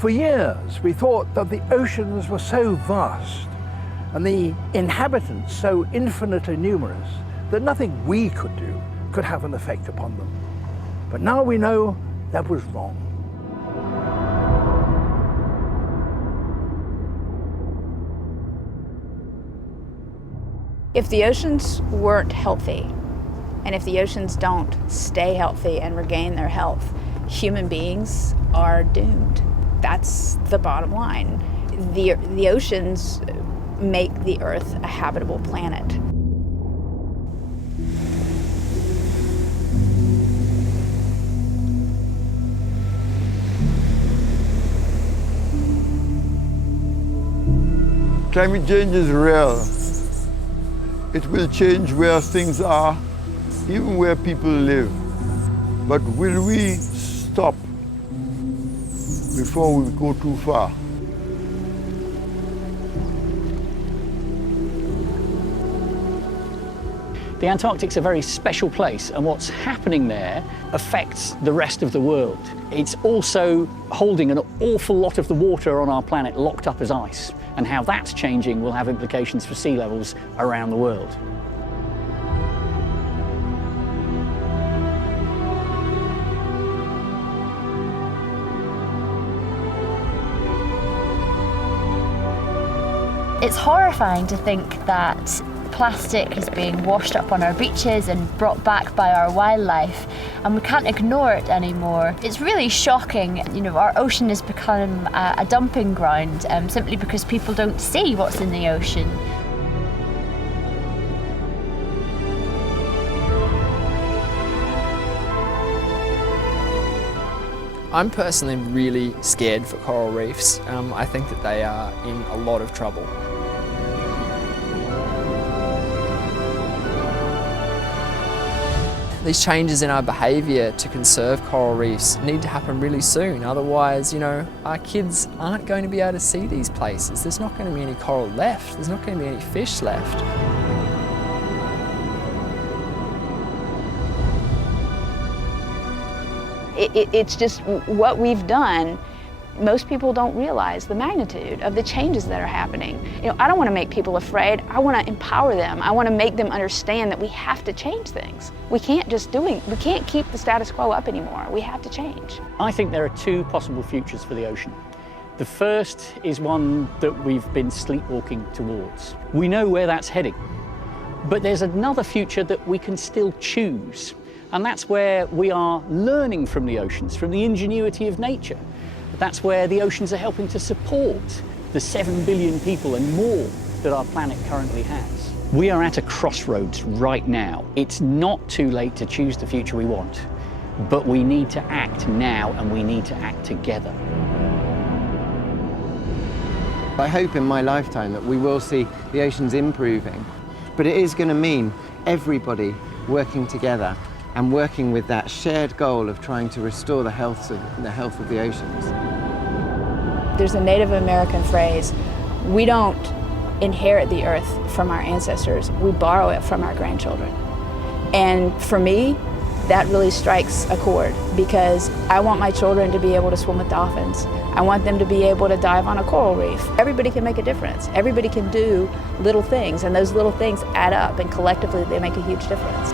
For years, we thought that the oceans were so vast and the inhabitants so infinitely numerous that nothing we could do could have an effect upon them. But now we know that was wrong. If the oceans weren't healthy, and if the oceans don't stay healthy and regain their health, human beings are doomed. That's the bottom line. The oceans make the Earth a habitable planet. Climate change is real. It will change where things are, even where people live. But will we stop before we go too far? The Antarctic's a very special place, and what's happening there affects the rest of the world. It's also holding an awful lot of the water on our planet locked up as ice, and how that's changing will have implications for sea levels around the world. It's horrifying to think that plastic is being washed up on our beaches and brought back by our wildlife, and we can't ignore it anymore. It's really shocking. You know, our ocean has become a dumping ground simply because people don't see what's in the ocean. I'm personally really scared for coral reefs. I think that they are in a lot of trouble. These changes in our behaviour to conserve coral reefs need to happen really soon, otherwise, you know, our kids aren't going to be able to see these places. There's not going to be any coral left, there's not going to be any fish left. It's just what we've done. Most people don't realize the magnitude of the changes that are happening. You know, I don't want to make people afraid. I want to empower them. I want to make them understand that we have to change things. We can't keep the status quo up anymore. We have to change. I think there are two possible futures for the ocean. The first is one that we've been sleepwalking towards. We know where that's heading, but there's another future that we can still choose. And that's where we are learning from the oceans, from the ingenuity of nature. That's where the oceans are helping to support the 7 billion people and more that our planet currently has. We are at a crossroads right now. It's not too late to choose the future we want, but we need to act now, and we need to act together. I hope in my lifetime that we will see the oceans improving, but it is going to mean everybody working together and working with that shared goal of trying to restore the health of the oceans. There's a Native American phrase, we don't inherit the earth from our ancestors, we borrow it from our grandchildren. And for me, that really strikes a chord, because I want my children to be able to swim with dolphins. I want them to be able to dive on a coral reef. Everybody can make a difference. Everybody can do little things, and those little things add up, and collectively they make a huge difference.